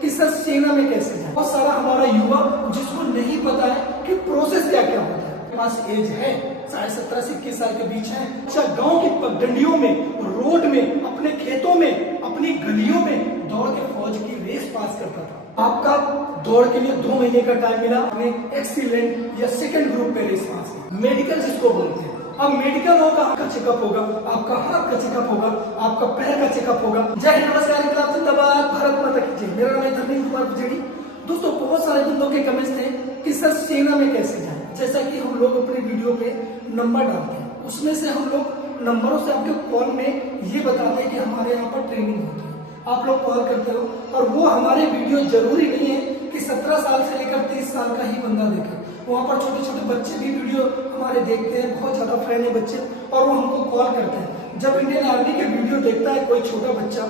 कि सर सेना में कैसे जाए। बहुत सारा हमारा युवा जिसको नहीं पता है कि प्रोसेस क्या क्या होता है। मेरे पास एज है 17.5 से 21 साल के बीच है। अच्छा, गांव की पगडंडियों में, रोड में, अपने खेतों में, अपनी गलियों में दौड़ के फौज की रेस पास करता था। आपका दौड़ के लिए 2 महीने का टाइम मिला, आपने एक्सीलेंट या सेकंड ग्रुप में रेस पास की। मेडिकल जिसको बोलते हैं, अब मेडिकल होगा, आपका चेकअप होगा, आपका हाथ का चेकअप होगा, आपका पैर का चेकअप होगा। जय हिंद, नमस्कार, इंकलाब जिंदाबाद, भारत माता की जय। मेरा नाम है धर्मेंद्र कुमार पुजारी। दोस्तों, बहुत सारे बंदों के कमेंट्स थे कि सर सेना में कैसे जाए। जैसा कि हम लोग अपने वीडियो पे नंबर डालते हैं, उसमें से हम लोग नंबरों से आपके कॉल में ये बताते हैं कि हमारे यहाँ पर ट्रेनिंग होती है, आप लोग कॉल करते हो। और वो हमारे वीडियो जरूरी नहीं है कि 17 साल से लेकर 30 साल का ही बंदा देखे। वहाँ पर छोटे छोटे बच्चे भी वीडियो हमारे देखते हैं, बहुत ज्यादा फैन है बच्चे, और वो हमको कॉल करते हैं। जब इंडियन आर्मी के वीडियो देखता है कोई छोटा बच्चा,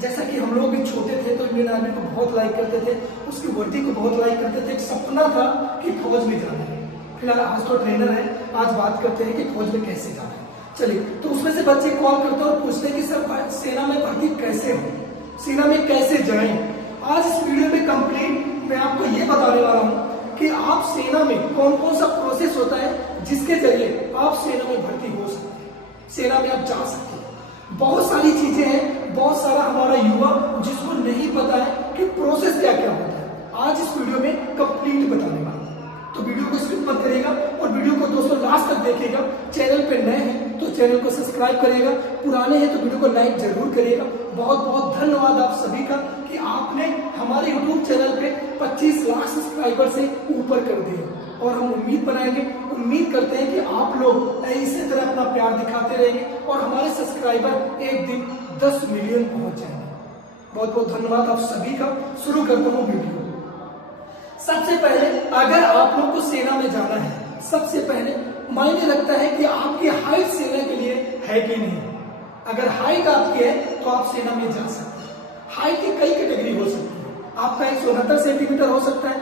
जैसा कि हम लोग भी छोटे थे तो इंडियन आर्मी को बहुत लाइक करते थे, उसकी वर्दी को बहुत लाइक करते थे। एक सपना था कि फौज में जाना है। फिलहाल आज तो ट्रेनर है, आज बात करते हैं कि फौज में कैसे जाना है। चलिए, तो उसमें से बच्चे कॉल करते हैं और पूछते हैं कि सर सेना में भर्ती कैसे हो, सेना में कैसे जाएं। आज इस वीडियो में कंप्लीट मैं आपको ये बताने वाला हूँ कि आप सेना में कौन कौन सा प्रोसेस होता है जिसके जरिए आप सेना में भर्ती हो सकते हैं, सेना में आप जा सकते हैं। बहुत सारी चीजें हैं, बहुत सारा हमारा युवा जिसको नहीं पता है कि प्रोसेस क्या क्या होता है। आज इस वीडियो में कंप्लीट बताने वाला हूं, तो वीडियो को स्किप मत करिएगा और वीडियो को दोस्तों लास्ट तक देखिएगा। चैनल पे नए हैं तो चैनल को सब्सक्राइब करिएगा, पुराने हैं तो वीडियो को लाइक जरूर करिएगा। बहुत बहुत धन्यवाद आप सभी का कि आपने हमारे YouTube चैनल पे 25 लाख सब्सक्राइबर से ऊपर कर दिए, और हम उम्मीद करते हैं कि आप लोग इसी तरह अपना प्यार दिखाते रहेंगे और हमारे सब्सक्राइबर एक दिन 10 मिलियन पहुंच जाएंगे। बहुत बहुत धन्यवाद आप सभी का। शुरू करता हूँ वीडियो। सबसे पहले अगर आप लोग को सेना में जाना है, सबसे पहले मायने रखता है कि आपकी हाइट सेना के लिए है कि नहीं। अगर हाइट आपकी है तो आप सेना में जा सकते हैं। हाइट की कई कैटेगरी हो सकती है। आपका 169 सेंटीमीटर हो सकता है,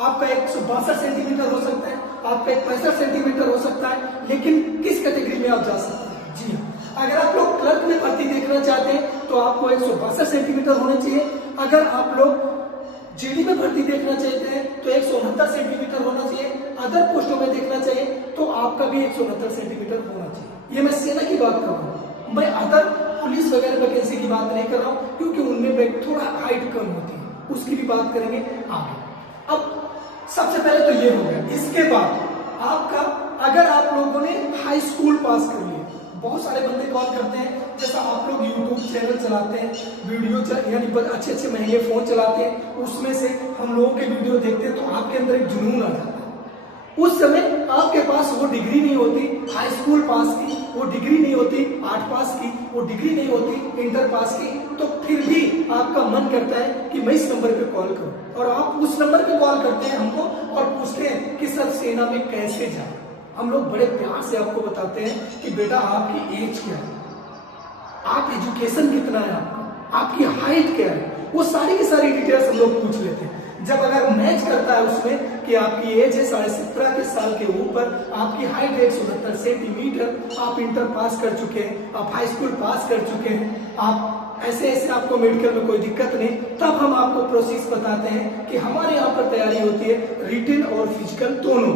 आपका 162 सेंटीमीटर हो सकता है, आपका 65 सेंटीमीटर हो सकता है, लेकिन किस कैटेगरी में आप जा सकते हैं? जी हाँ, अगर आप लोग क्लर्क में भर्ती देखना चाहते हैं तो आपको 162 सेंटीमीटर होना चाहिए। अगर आप लोग जीडी में भर्ती देखना चाहते हैं तो 169 सेंटीमीटर होना चाहिए। अदर पोस्टों में देखना चाहिए तो आपका भी 169 सेंटीमीटर होना चाहिए। ये मैं सेना की बात कर रहा हूँ, मैं अदर पुलिस वगैरह वैकेंसी की बात नहीं कर रहा हूँ, क्योंकि उनमें थोड़ा हाइट कम होती है, उसकी भी बात करेंगे आगे। अब सबसे पहले तो ये हो गया। इसके बाद आपका, अगर आप लोगों ने हाई स्कूल पास कर लिया, बहुत सारे बंदे कॉल करते हैं, जैसा आप लोग YouTube चैनल चलाते हैं, वीडियो यानी अच्छे महंगे फोन चलाते हैं, उसमें से हम लोगों के वीडियो देखते हैं तो आपके अंदर एक जुनून आ जाता है। उस समय आपके पास वो डिग्री नहीं होती हाई स्कूल पास की, वो डिग्री नहीं होती 8 पास की, वो डिग्री नहीं होती इंटर पास की, तो फिर भी आपका मन करता है कि मैं इस नंबर पे कॉल करूं, और आप उस नंबर पे कॉल करते हैं हमको और पूछते हैं कि सर सेना में कैसे जाए। हम लोग बड़े प्यार से आपको बताते हैं कि बेटा आपकी एज क्या है, आप एजुकेशन कितना है, आपकी हाइट क्या है, वो सारी की सारी डिटेल्स हम लोग पूछ लेते हैं। जब अगर मैच करता है उसमें कि आपकी एज है 17.5 साल के ऊपर, आपकी हाइट है 169 सेंटीमीटर, आप इंटर पास कर चुके हैं, आप हाई स्कूल पास कर चुके हैं, आप ऐसे आपको मेडिकल में कोई दिक्कत नहीं, तब हम आपको प्रोसेस बताते हैं कि हमारे यहाँ पर तैयारी होती है रिटन और फिजिकल दोनों।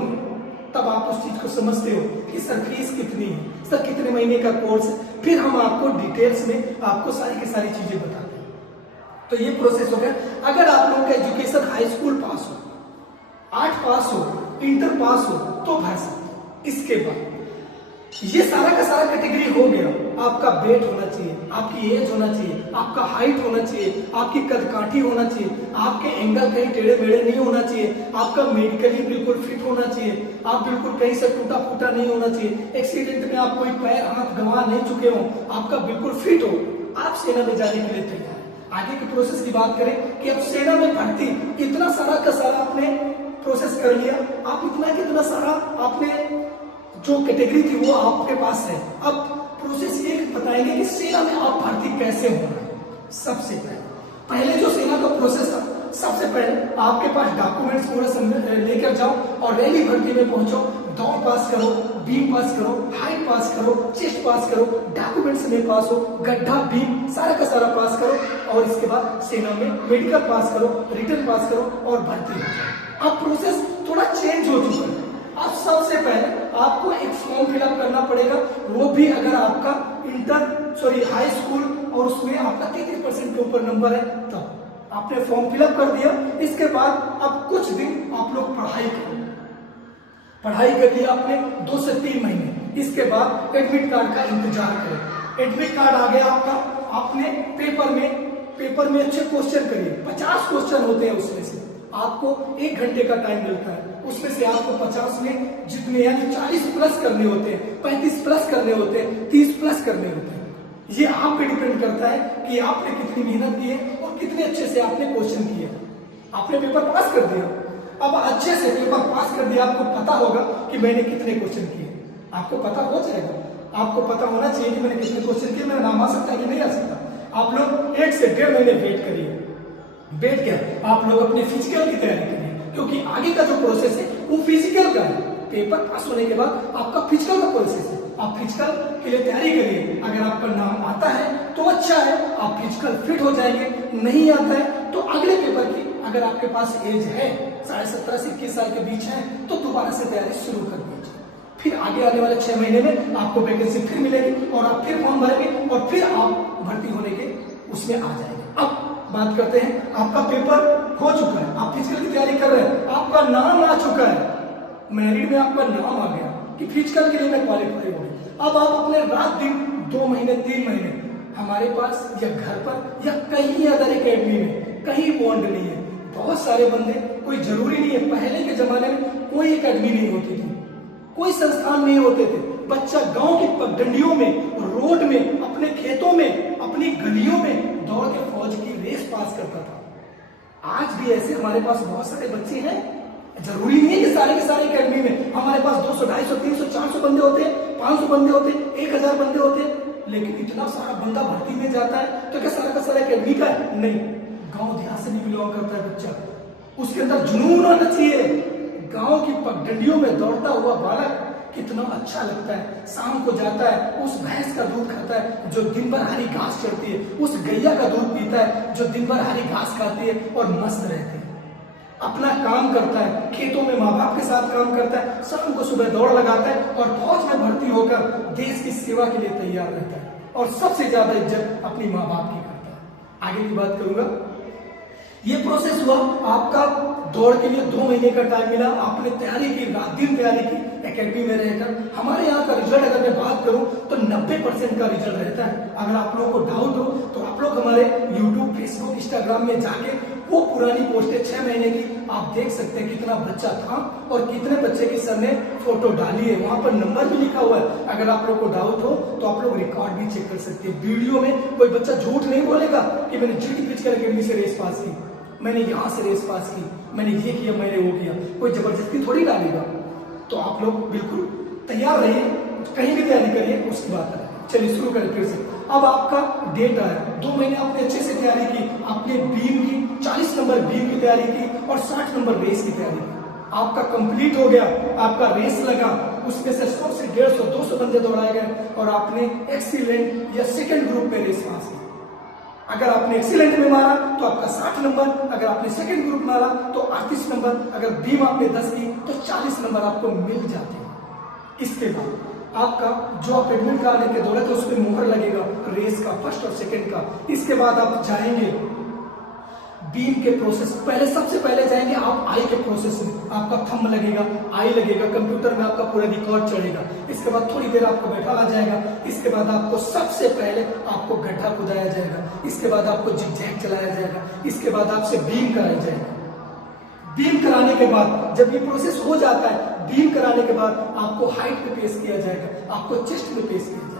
तब आप उस चीज को समझते हो कि सर फीस कितनी है, सर कितने महीने का कोर्स है, फिर हम आपको डिटेल्स में आपको सारी की सारी चीजें बताते हैं। तो ये प्रोसेस हो गया। अगर आप लोगों का एजुकेशन हाई स्कूल पास हो, 8 पास हो, इंटर पास हो तो भर सकते। इसके बाद ये सारा का सारा कैटेगरी हो गया। आपका वेट होना चाहिए, आपकी एज होना चाहिए, आपका हाइट होना चाहिए, आपकी कदकाठी होना चाहिए, आपके एंगल कहीं टेढ़े मेढ़े नहीं होना चाहिए, आपका मेडिकली बिल्कुल फिट होना चाहिए, आप बिल्कुल कहीं से टूटा फूटा नहीं होना चाहिए, एक्सीडेंट में आप कोई पैर हाथ गंवा नहीं चुके हो, आपका बिल्कुल फिट हो, आप सेना में जाने के लिए तैयार। आगे की प्रोसेस की बात करें कि अब सेना में भर्ती इतना सारा का सारा आपने प्रोसेस कर लिया, आप कितना सारा आपने जो कैटेगरी थी वो आपके पास है। अब प्रोसेस ये बताएंगे कि सेना में आप भर्ती कैसे होना है। सबसे पहले जो सेना का प्रोसेस था, सबसे पहले आपके पास डॉक्यूमेंट्स पूरे लेकर जाओ और रैली भर्ती में पहुंचो। दौड़ पास करो, बीम पास करो, हाइट पास करो, चेस्ट पास करो, डॉक्यूमेंट्स में पास हो, गड्ढा बीम सारा का सारा पास करो और इसके बाद सेना में मेडिकल पास करो, रिटर्न पास करो और भर्ती हो जाओ। अब प्रोसेस थोड़ा चेंज हो चुका है। अब सबसे पहले आपको एक फॉर्म फिलअप करना पड़ेगा, वो भी अगर आपका हाई स्कूल और उसमें आपका 33% के ऊपर नंबर है तब आपने फॉर्म फिलअप कर दिया। इसके बाद अब कुछ दिन आप लोग पढ़ाई करो। पढ़ाई कर लिया आपने 2 से 3 महीने। इसके बाद एडमिट कार्ड का इंतजार करें। एडमिट कार्ड आ गया आपका, आपने पेपर में अच्छे क्वेश्चन करिए। 50 क्वेश्चन होते हैं, उसमें से आपको 1 घंटे का टाइम मिलता है। उसमें से आपको 50 में जितने यानी 40 प्लस करने होते हैं, 35 प्लस करने होते हैं, 30 प्लस करने होते हैं। ये आप पे डिपेंड करता है कि आपने कितनी मेहनत की है और कितने अच्छे से आपने क्वेश्चन किए। आपने पेपर पास कर दिया, अब अच्छे से पेपर पास कर दिया, आपको पता होगा कि मैंने कितने क्वेश्चन किए। आपको पता हो जाएगा, आपको पता होना चाहिए कि मैंने कितने क्वेश्चन किए। मेरा नाम आ सकता है कि नहीं आ सकता। आप लोग 1 से 1.5 महीने वेट करिए। वेट क्या, आप लोग अपने फिजिकल की तैयारी करिए, क्योंकि आगे का जो प्रोसेस है वो फिजिकल का है। पेपर पास होने के बाद आपका फिजिकल का प्रोसेस है। आप फिजिकल के लिए तैयारी करिए। अगर आपका नाम आता है तो अच्छा है, आप फिजिकल फिट हो जाएंगे। नहीं आता है तो अगले पेपर की, अगर आपके पास एज है 17.5 से 21 साल के बीच है, तो दोबारा से तैयारी शुरू कर दीजिए। फिर आगे आने वाले 6 महीने में आपको वैकेंसी फिर मिलेगी और आप फिर फॉर्म भरेंगे और फिर आप भर्ती होने के उसमें आ जाएंगे। अब बात करते हैं, आपका पेपर हो चुका है, आप फिजिकल की तैयारी कर रहे हैं, आपका नाम आ चुका है, मेरिट में आपका नाम आ गया कि फिजिकल के लिए मैं क्वालिफाई हो गया। अब आप अपने रात दिन 2 महीने 3 महीने हमारे पास या घर पर या कहीं अदर एकेडमी में कहीं बॉन्ड नहीं है। बहुत सारे बंदे, कोई जरूरी नहीं है, पहले के जमाने में कोई एकेडमी नहीं होती थी, कोई संस्थान नहीं होते थे। बच्चा गांव की पगडंडियों में, रोड में, अपने खेतों में, अपनी गलियों में दौड़ के फौज की रेस पास करता था। आज भी ऐसे हमारे पास बहुत सारे बच्चे हैं। जरूरी नहीं है कि सारे के सारे एकेडमी में हमारे पास 200, 250, 300, 400 बंदे होते हैं, 500 बंदे होते हैं, 1000 बंदे होते हैं, लेकिन इतना सारा बंदा भर्ती में जाता है तो क्या सारा का सारा एकेडमी का है? नहीं, गांव देहात से नहीं बिलोंग करता है बच्चा, उसके अंदर जुनून आना चाहिए। गांव की पगडंडियों में दौड़ता हुआ बालक कितना अच्छा लगता है। शाम को जाता है, उस भैंस का दूध खाता है जो दिन भर हरी घास चढ़ती है, उस गैया का दूध पीता है जो दिन भर हरी घास खाती है और मस्त रहती है। अपना काम करता है, खेतों में माँ बाप के साथ काम करता है, शाम को सुबह दौड़ लगाता है और फौज में भर्ती होकर देश की सेवा के लिए तैयार रहता है और सबसे ज्यादा इज्जत अपनी माँ बाप की करता है। आगे की बात करूंगा। ये प्रोसेस हुआ, आपका दौड़ के लिए 2 महीने का टाइम मिला, आपने तैयारी की, रात दिन तैयारी की एकेडमी में रहकर। हमारे यहाँ का रिजल्ट अगर मैं बात करूं तो 90% का रिजल्ट रहता है। अगर आप लोगों को डाउट हो तो आप लोग हमारे यूट्यूब, फेसबुक, इंस्टाग्राम में जाके वो पुरानी पोस्टें 6 महीने की आप देख सकते हैं कितना बच्चा था और कितने बच्चे की सर ने फोटो डाली है। वहां पर नंबर भी लिखा हुआ है। अगर आप लोग को डाउट हो तो आप लोग रिकॉर्ड भी चेक कर सकते हैं। वीडियो में कोई बच्चा झूठ नहीं बोलेगा कि मैंने जीटी फिजिकल एकेडमी से रेस पास की, मैंने यहाँ से रेस पास की, मैंने ये किया, मैंने वो किया। कोई जबरदस्ती थोड़ी डालेगा। तो आप लोग बिल्कुल तैयार रहिए, कहीं भी तैयारी करिए, उसकी बात है। चलिए शुरू करें फिर से। अब आपका डेट आया, 2 महीने आपने अच्छे से तैयारी की, आपने बीम की 40 नंबर बीम की तैयारी की और 60 नंबर रेस की तैयारी की। आपका कंप्लीट हो गया, आपका रेस लगा, उसमें से 100 से 150, 200 बंदे दौड़ाए गए और आपने एक्सीलेंट या सेकंड ग्रुप में रेस पास की। अगर आपने एक्सीलेंट में मारा तो आपका 60 नंबर, अगर आपने सेकंड ग्रुप मारा तो 38 नंबर, अगर बीम आपने 10 की तो 40 नंबर आपको मिल जाते हैं। इसके बाद आपका जो आप एडमिट कार्ड लेके दौड़े थे उस पर मोहर लगेगा रेस का, फर्स्ट और सेकंड का। इसके बाद आप जाएंगे बीम के प्रोसेस, पहले सबसे पहले जाएंगे आप आई के प्रोसेस में। आपका थंब लगेगा, आई लगेगा, कंप्यूटर में आपका पूरा रिकॉर्ड चढ़ेगा। इसके बाद थोड़ी देर आपको बैठाया जाएगा। इसके बाद आपको सबसे पहले आपको गड्ढा खुदाया जाएगा। इसके बाद आपको जिगजैग चलाया जाएगा। इसके बाद आपसे बीम कराया जाएगा। बीम कराने के बाद जब ये प्रोसेस हो जाता है, बीम कराने के बाद आपको हाइट पे पेश किया जाएगा, आपको चेस्ट पे पेश किया जाएगा।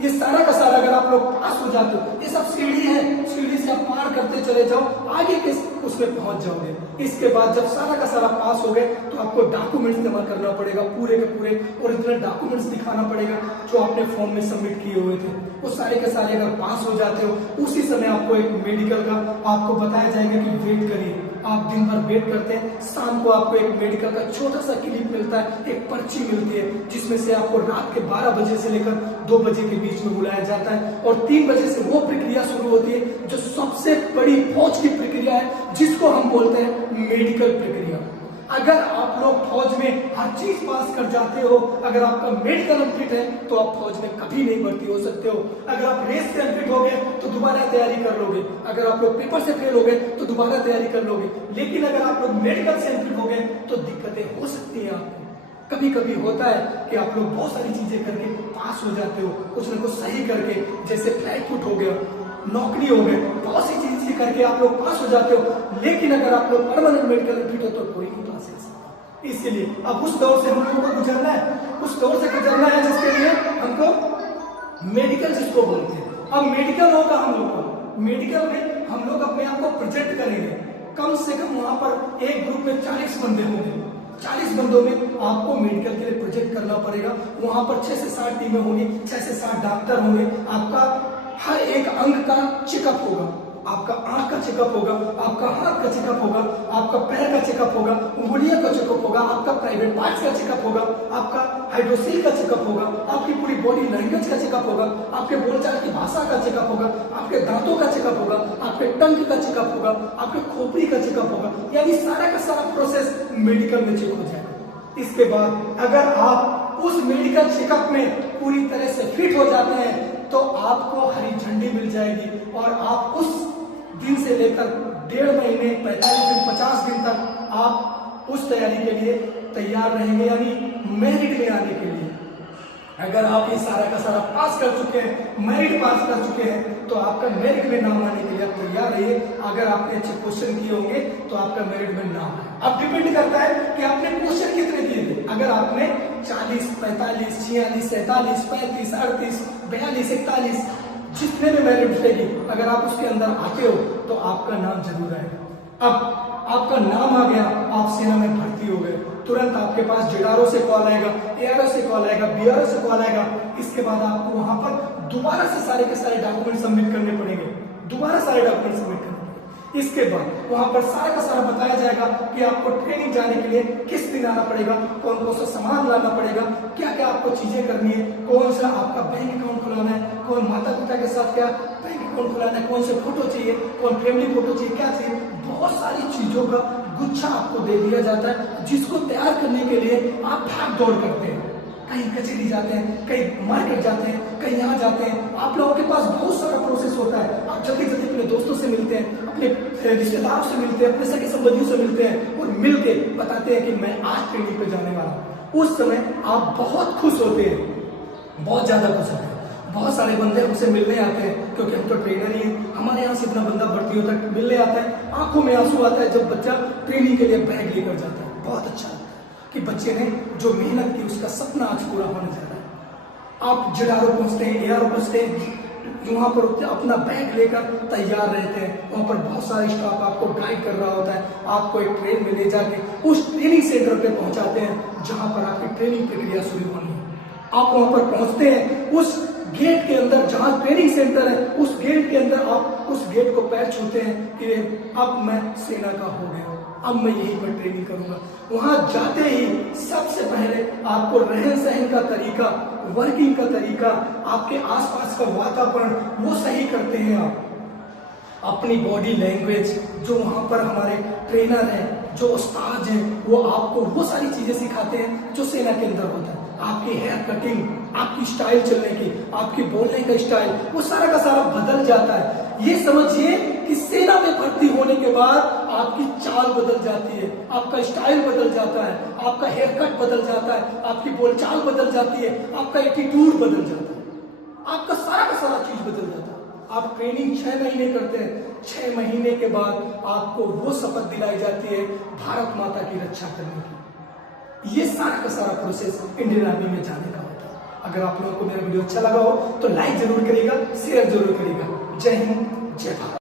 ये सारा का सारा अगर आप लोग पास हो जाते हो, ये सब सीढ़ी है, सीढ़ी से आप पार करते चले जाओ, आगे के उसमें पहुंच जाओगे। इसके बाद जब सारा का सारा पास हो गए तो आपको डॉक्यूमेंट्स जमा करना पड़ेगा, पूरे के पूरे ओरिजिनल डॉक्यूमेंट्स दिखाना पड़ेगा जो आपने फॉर्म में सबमिट किए हुए थे। वो सारे के सारे अगर पास हो जाते हो, उसी समय आपको एक मेडिकल का आपको बताया जाएगा कि वेट करिए, आप दिन भर वेट करते हैं, शाम को आपको एक मेडिकल का छोटा सा क्लिप मिलता है, एक पर्ची मिलती है जिसमें से आपको रात के 12 बजे से लेकर 2 बजे के बीच में बुलाया जाता है और 3 बजे से वो प्रक्रिया शुरू होती है जो सबसे बड़ी फौज की प्रक्रिया है, जिसको हम बोलते हैं मेडिकल प्रक्रिया। अगर आप लोग फौज में हर चीज पास कर जाते हो, अगर आपका मेडिकल अनफिट है तो आप फौज में कभी नहीं भर्ती हो सकते हो। अगर आप रेस से अनफिट हो गए तो दोबारा तैयारी कर लोगे, अगर आप लोग पेपर से फेल हो गए तो दोबारा तैयारी कर लोगे, लेकिन अगर आप लोग मेडिकल से अनफिट हो गए तो दिक्कतें हो सकती है आपको। कभी कभी होता है कि आप लोग बहुत सारी चीजें करके पास हो जाते हो, कुछ ना कुछ सही करके, जैसे फ्लाइट फुट हो गया, नौकरी हो गए, बहुत सी चीजें करके आप लोग पास हो जाते हो, लेकिन अगर आप लोग परमानेंट मेडिकल अनफिट हो तो कोई नहीं पास हो सकता। इसलिए अब उस दौर से हम लोगों को गुजरना है, उस दौर से गुजरना है जिसके लिए हमको मेडिकल जिसको बोलते हैं। अब मेडिकल होगा हम लोग को, मेडिकल में हम लोग अपने आप को प्रोजेक्ट करेंगे। कम से कम वहां पर एक ग्रुप में 40 बंदे होंगे, 40 बंदों में आपको मेडिकल के लिए प्रोजेक्ट करना पड़ेगा। वहां पर 6 से 7 टीमें होंगी, 6 से 7 डॉक्टर होंगे। आपका हर एक अंग का चेकअप होगा, आपका आंख का चेकअप होगा, आपका हाथ का चेकअप होगा, आपका पैर का चेकअप होगा, उंगलियों का चेकअप होगा, आपका प्राइवेट पार्ट्स का चेकअप होगा, आपका हाइड्रोसिल का चेकअप होगा, आपकी पूरी बॉडी लैंग्वेज का चेकअप होगा, आपके बोलचाल की भाषा का चेकअप होगा, आपके दांतों का चेकअप होगा, आपके टंग का चेकअप होगा, आपके खोपड़ी का चेकअप होगा, यानी सारा का सारा प्रोसेस मेडिकल में चेक हो जाएगा। इसके बाद अगर आप उस मेडिकल चेकअप में पूरी तरह से फिट हो जाते हैं तो आपको हरी झंडी मिल जाएगी और आप उस दिन से लेकर 1.5 महीने, 45 दिन, 50 दिन तक आप उस तैयारी के लिए तैयार रहेंगे, यानी मेरिट में आने के लिए। अगर आप ये सारा का सारा पास कर चुके हैं, मेरिट पास कर चुके हैं, तो आपका मेरिट में नाम आने के लिए आप तैयार रहिए। अगर आपने अच्छे क्वेश्चन किए होंगे तो आपका मेरिट में नाम है। अब डिपेंड करता है कि आपने क्वेश्चन कितने दिए थे। अगर आपने 40, 45, 46, 47, 35, 38, 42, 41 जितने में मेरिट उठेगी, अगर आप उसके अंदर आते हो तो आपका नाम जरूर आएगा। अब आपका नाम आ गया, आप सेना में भर्ती हो गए, तुरंत आपके पास जेडारो से कॉल आएगा, एआरओ से कॉल आएगा, बीआरओ से कॉल आएगा। इसके बाद आपको वहां पर दोबारा से सारे के सारे डॉक्यूमेंट सबमिट करने पड़ेंगे, दोबारा सारे डॉक्यूमेंट सबमिट करने पड़ेंगे। इसके बाद वहां पर सारा का सारा बताया जाएगा कि आपको ट्रेनिंग जाने के लिए किस दिन आना पड़ेगा, कौन कौन सा सामान लाना पड़ेगा, क्या क्या आपको चीजें करनी है, कौन सा आपका बैंक अकाउंट खुलाना है, कौन माता पिता के साथ क्या बैंक अकाउंट खुलाना है, कौन से फोटो चाहिए, कौन फैमिली फोटो चाहिए, क्या चाहिए, बहुत सारी चीजों का गुच्छा आपको दे दिया जाता है, जिसको तैयार करने के लिए आप भाग दौड़ करते हैं। कहीं कचहरी जाते हैं, कहीं मार्केट जाते हैं, कहीं यहाँ जाते हैं। आप लोगों के पास बहुत सारा प्रोसेस होता है। आप जल्दी जल्दी अपने दोस्तों से मिलते हैं, अपने रिश्तेदारों से मिलते हैं, अपने सगे संबंधियों से मिलते हैं और मिलके बताते हैं कि मैं आज ट्रेनिंग पे जाने वाला हूँ। उस समय आप बहुत खुश होते हैं, बहुत ज्यादा खुश होते हैं। बहुत सारे बंदे हमसे मिलने आते हैं क्योंकि हम तो ट्रेनर ही हैं, हमारे यहाँ से इतना बंदा भर्ती होता है, मिलने आता है, आंखों में आंसू आता है जब बच्चा ट्रेनिंग के लिए बैग लेकर जाता है। बहुत अच्छा लगता है कि बच्चे ने जो मेहनत की उसका सपना आज पूरा होने जा रहा है। आप जेडारो पहुंचते हैं, एआरओ पहुंचते हैं, वहां पर अपना बैग लेकर तैयार रहते हैं। वहां पर बहुत सारे स्टाफ आपको गाइड कर रहा होता है, आपको एक ट्रेन में ले जाके उस ट्रेनिंग सेंटर पे पहुंचाते हैं जहां पर आपकी ट्रेनिंग प्रक्रिया शुरू होनी है। आप वहां पर पहुंचते हैं, उस गेट के अंदर जहां ट्रेनिंग सेंटर है, उस गेट के अंदर आप उस गेट को पैर छूते हैं कि अब मैं सेना का हो गया, अब मैं यहीं पर ट्रेनिंग करूंगा। वहां जाते ही सबसे पहले आपको रहन सहन का तरीका, वर्किंग का तरीका, आपके आसपास का वातावरण वो सही करते हैं। आप अपनी बॉडी लैंग्वेज, जो वहां पर हमारे ट्रेनर हैं, जो उस्ताद हैं, वो आपको वो सारी चीजें सिखाते हैं जो सेना के अंदर होता है। आपकी हेयर कटिंग, आपकी स्टाइल चलने की, आपकी बोलने का स्टाइल, वो सारा का सारा बदल जाता है। ये समझिए कि सेना में भर्ती होने के बाद आपकी चाल बदल जाती है, आपका स्टाइल बदल जाता है, आपका हेयर कट बदल जाता है, आपकी बोलचाल बदल जाती है, आपका एटीट्यूड बदल जाता है, आपका सारा का सारा चीज बदल जाता है। आप ट्रेनिंग 6 महीने करते हैं, 6 महीने के बाद आपको वो शपथ दिलाई जाती है भारत माता की रक्षा करने की। ये सारा का सारा प्रोसेस इंडियन आर्मी में जाने का होता है। अगर आप लोगों को मेरा वीडियो अच्छा लगा हो तो लाइक जरूर करिएगा, शेयर जरूर करिएगा। जय हिंद, जय भारत।